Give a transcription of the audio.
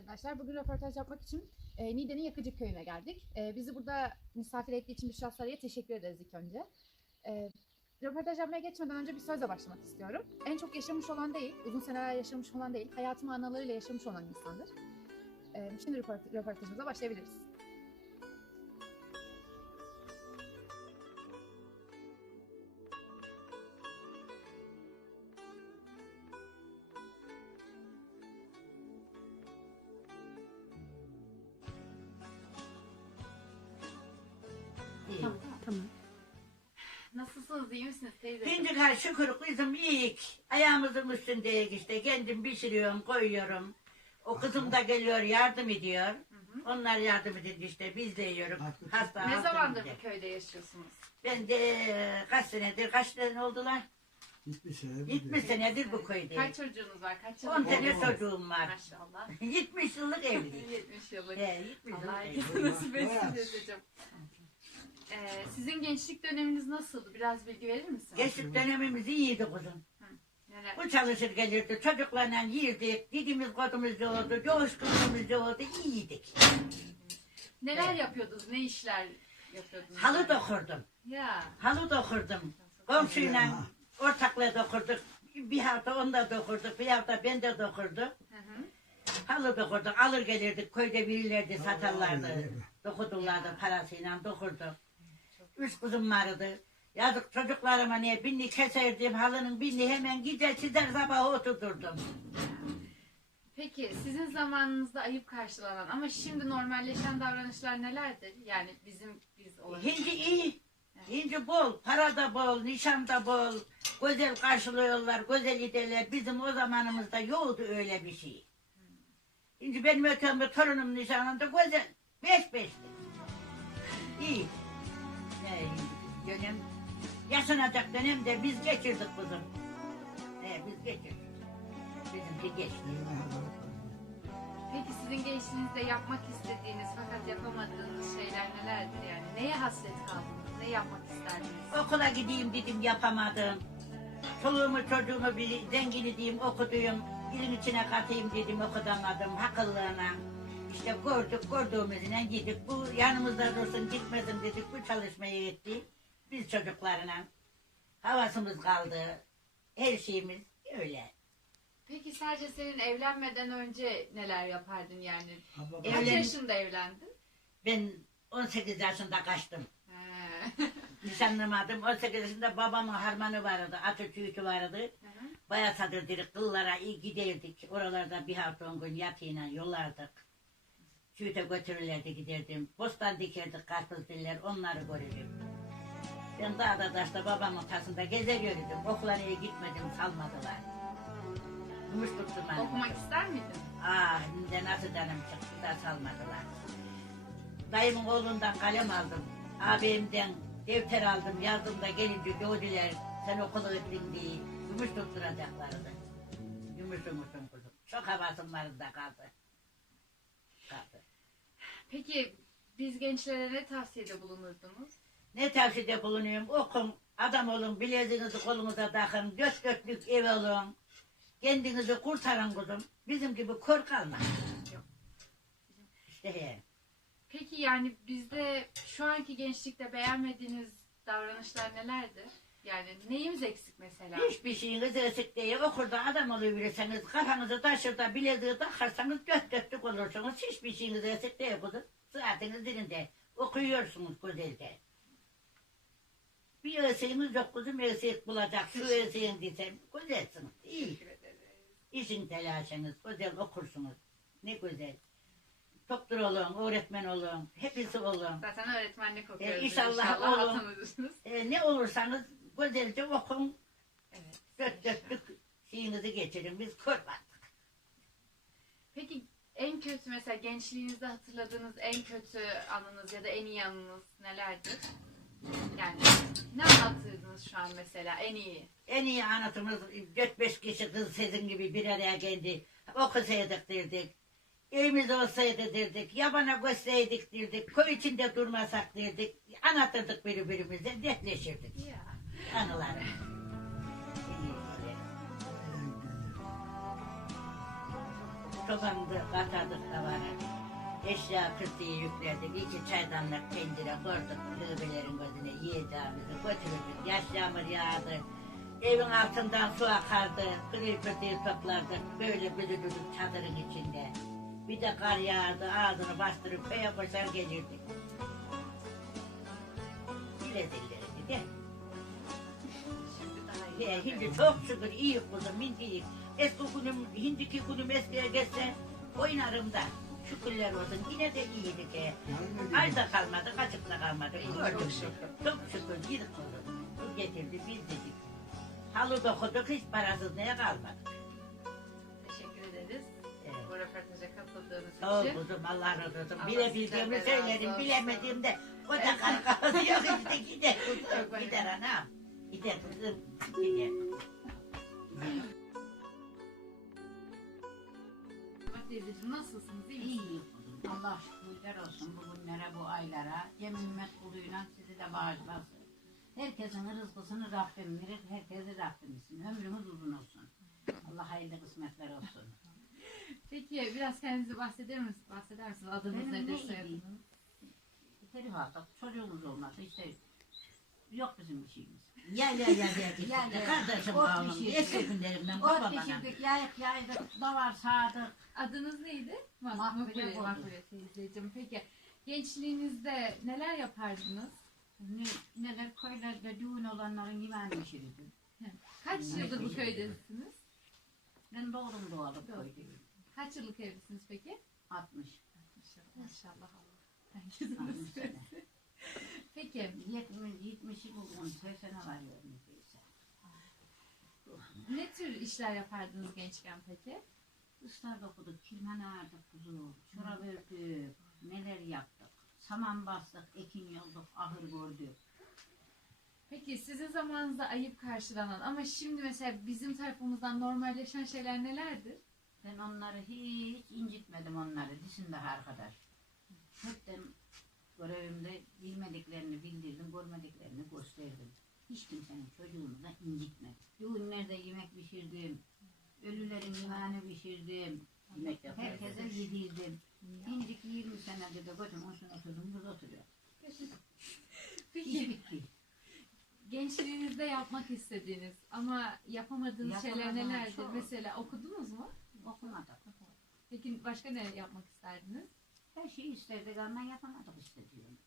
Arkadaşlar. Bugün röportaj yapmak için e, Niğde'nin Yakıcı Köyü'ne geldik. E, bizi burada misafir ettiği için Büşra Sarı'ya teşekkür ederiz ilk önce. E, röportaj yapmaya geçmeden önce bir sözle başlamak istiyorum. En çok yaşamış olan değil, uzun seneler yaşamış olan değil, hayatın manalarıyla yaşamış olan insandır. E, şimdi röport- röportajımıza başlayabiliriz. Nasılsınız, iyi misiniz teyze? Şimdi kar şükür kızım iyiyik. Ayağımızın üstündeyiz işte. Kendim pişiriyorum, koyuyorum. O kızım da geliyor, yardım ediyor. Onlar yardım edin işte. Biz de yiyoruz. Hasta Ne hasta zamandır bize. bu köyde yaşıyorsunuz? Ben de kaç senedir, kaç sene oldular? 70 sene. 70 senedir bu köyde. Kaç çocuğunuz var? Kaç 10 yıllık tane çocuğum var. Maşallah. 70 yıllık evliyim. 70 yıllık. He, 70 Allah yıllık evliyim. herkese nasip etsin Evet. teyzeciğim. Ee, sizin gençlik döneminiz nasıldı? Biraz bilgi verir misin? Gençlik dönemimiz iyiydi kızım. Neler? Bu çalışır gelirdi, çocuklarla yerdik, didimiz kodumuz yoğurdu, coşkunluğumuz yoğurdu, iyiydik. Neler Evet. yapıyordunuz? Ne işler yapıyordunuz? Halı dokurdum. Ya. Halı dokurdum. Komşuyla ortakla dokurduk. Bir hafta onda dokurduk, bir hafta ben de dokurdum. Hı hı. Halı dokurduk, alır gelirdik, köyde birilerdi, satarlardı. evet. Dokudulardı parasıyla dokurduk. Üç kızım vardı. Yazık çocuklarıma niye birini keserdim, halının birini hemen gider çizer sabah oturdurdum. Peki sizin zamanınızda ayıp karşılanan ama şimdi normalleşen davranışlar nelerdir? Yani bizim biz olarak. Hindi iyi. Hindi bol, para da bol, nişan da bol. Güzel karşılıyorlar, güzel giderler. Bizim o zamanımızda yoktu öyle bir şey. Şimdi benim ötemde torunum nişanında güzel. Beş beşti. İyi. İyi. Dönem, yaşanacak dönemde biz geçirdik kızım. Ne biz geçirdik. Bizimki geçti. Peki sizin gençliğinizde yapmak istediğiniz fakat yapamadığınız şeyler nelerdir? Yani neye hasret kaldınız? Ne yapmak isterdiniz? Okula gideyim dedim yapamadım. Çoluğumu çocuğumu bir zengini diyeyim okuduyum. Dilin içine katayım dedim okutamadım akıllığına. İşte gördük gördüğümüzle gittik. Bu yanımızda dursun gitmesin dedik bu çalışmaya gittik. Biz çocuklarla. Havasımız kaldı. Her şeyimiz öyle. Peki sadece senin evlenmeden önce neler yapardın yani? Abla, Kaç Evlen- yaşında evlendin? Ben 18 yaşında kaçtım. He. Nişanlamadım. 18 yaşında babamın harmanı vardı. Atatürk'ü vardı. Hı hı. Bayağı sadırdık, kıllara iyi giderdik. Oralarda bir hafta on gün yatıyla yollardık. Çüğüte götürürlerdi giderdim. Bostan dikerdik, karpuz diller, onları görürdüm. Ben dağda taşta babamın tasında gezer yürüdüm. Okula niye gitmedim, salmadılar. Gümüş tuttum beni. Okumak ister miydin? Ah, şimdi nasıl canım çıktı da salmadılar. Dayımın oğlundan kalem aldım. Abimden defter aldım. Yazdım da gelince gördüler. Sen okula gittin diye. Gümüş tutturacaklardı. Gümüş gümüşüm kuzum. Çok havasım vardı da kaldı. Kaldı. Peki biz gençlere ne tavsiyede bulunurdunuz? Ne tavsiyede bulunuyorum? Okun, adam olun, bileziğinizi kolunuza takın, dört dörtlük ev olun. Kendinizi kurtarın kuzum. Bizim gibi kör kalma. Yok. İşte he. Peki yani bizde şu anki gençlikte beğenmediğiniz davranışlar nelerdir? Yani neyimiz eksik mesela? Hiçbir şeyiniz eksik değil. Okulda adam olabilirseniz, kafanızı taşırda bileziği takarsanız dört dörtlük olursunuz. Hiçbir şeyiniz eksik değil kızım. Saatiniz dilinde. Okuyorsunuz güzelce. Bir eksiğiniz yok kızım, eksik bulacak. Şu eksiğin desem, güzelsiniz. İyi. Teşekkür ederiz. İşin telaşınız, güzel okursunuz. Ne güzel. Doktor olun, öğretmen olun, hepsi olun. Zaten öğretmenlik okuyoruz. Ee, inşallah inşallah atanırsınız. Ee, ne olursanız güzelce okun, Evet. dört dörtlük şeyinizi geçirin. Biz kör baktık. Peki en kötü mesela gençliğinizde hatırladığınız en kötü anınız ya da en iyi anınız nelerdir? Yani ne anlatırdınız şu an mesela en iyi? En iyi anlatımız dört beş kişi kız sizin gibi bir araya geldi. Okusaydık derdik. Evimiz olsaydı derdik. Yabana göçseydik derdik. Köy içinde durmasak derdik. Anlatırdık birbirimize. Dertleşirdik. Ya. Anıları. Sokağında katardık tavanı. Eşya kırtığı yüklerdik. İki çaydanlık tencere koyduk. Tövbelerin gözüne yiyeceğimizi götürürdük. Yaş yağmur yağdı. Evin altından su akardı. Kırtığı toplardık. Böyle büzülürdük çadırın içinde. Bir de kar yağardı. Ağzını bastırıp köye koşar gelirdik. Bile dillerdi de. He, şimdi çok şükür iyi kuzum, hindi iyi. Eski günüm, hindiki günüm eskiye geçse oynarım da. Şükürler olsun yine de iyiydik he. Ayda kalmadı, kaçıkta kalmadı. Gördüm. Çok şükür. Çok şükür bir kuzum. Bu getirdi, biz dedik. Halı dokuduk, hiç parasız neye kalmadık. Teşekkür ederiz. Evet. Bu röportaja katıldığınız Sağ ol için. kuzum, Allah razı olsun. Allah Bilebildiğimi sizden de razı söylerim, olsun. bilemediğimde o da karı diyor işte gider kuzum, gider anam. Kuzum, gider. Mehmet teyzeciğim nasılsınız? İyi misiniz? İyi kuzum. Allah şükürler olsun bugünlere, bu aylara. Yeminmet kuluyla sizi de bağışlasın. Herkesin rızkısını Rabbim verir, herkesi Rabbim etsin. Ömrümüz uzun olsun. Allah hayırlı kısmetler olsun. Peki biraz kendinizi bahseder misiniz? Bahseder misiniz? Adınız Benim nedir? neydi? Soyadınız? Herif aldık, çocuğumuz olmadı işte. Yok bizim bir şeyimiz. Ya ya ya ya. Ya, ya. Kardeşim Ot bağımlı. pişirdik. Eski günlerimden Ot baba bana. pişirdik, yayık yaydık, davar sağdık. Adınız neydi? Mak- Makbule Makbule. Makbule teyzeciğim. Peki gençliğinizde neler yapardınız? Ne, neler köylerde düğün olanların yemeğini pişirirdim. Kaç Ne yıldır bu köydesiniz? Ben doğdum doğalı köydeyim. Kaç yıllık evlisiniz peki? 60. Maşallah Allah. 60 sene. Peki 70, 70'i buldum. 80 var neredeyse. ne tür işler yapardınız gençken peki? Islar dokuduk, kilmen ağırdık kuzu, çorap ördük, neler yaptık. Saman bastık, ekin yolduk, ahır gördük. Peki sizin zamanınızda ayıp karşılanan ama şimdi mesela bizim tarafımızdan normalleşen şeyler nelerdir? Ben onları hiç incitmedim onları, dişinde arkadaş. Hepten görevimde bilmediklerini bildirdim, görmediklerini gösterdim. Hiç kimsenin çocuğunu da incitmedim. Düğünlerde yemek pişirdim, ölülerin yemeğini pişirdim. Yemek. Herkese yedirdim. İncik 20 senedir de gözüm olsun oturdum, burada oturuyor. İş bitti. gençliğinizde yapmak istediğiniz ama yapamadığınız şeyler nelerdir? çok. Mesela okudunuz mu? Okumadık. Peki başka ne yapmak isterdiniz? Her şeyi isterdik ama yapamadık işte diyorum.